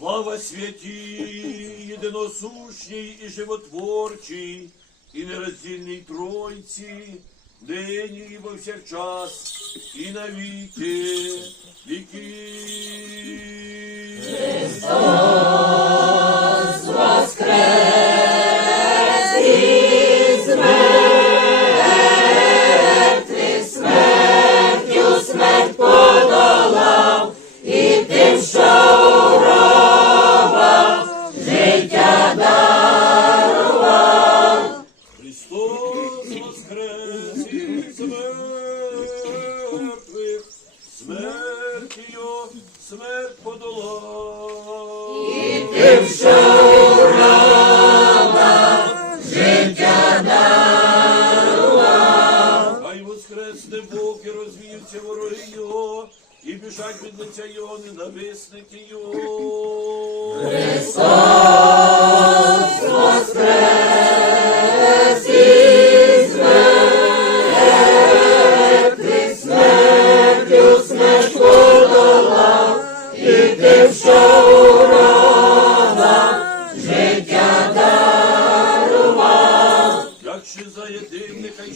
Слава святій, єдиносущній і животворчій, і нероздільній Тройці, нині і повсякчас, і навіки Воскресне Бог і розвіються вороги його, і біжать від лиця його ненависники його. Як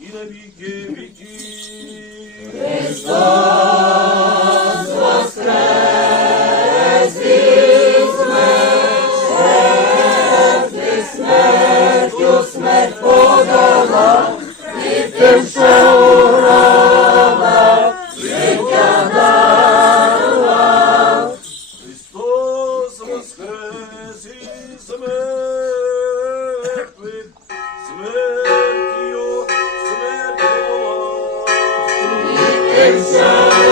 і на віки. Христос vença.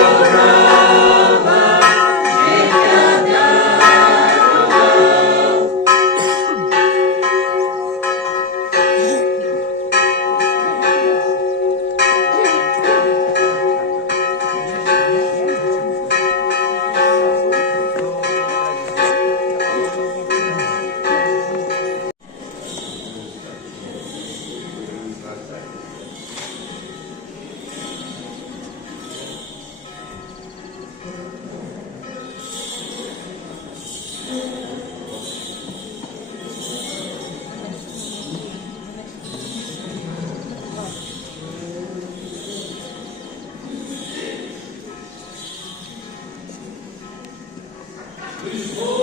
Подолав. Христос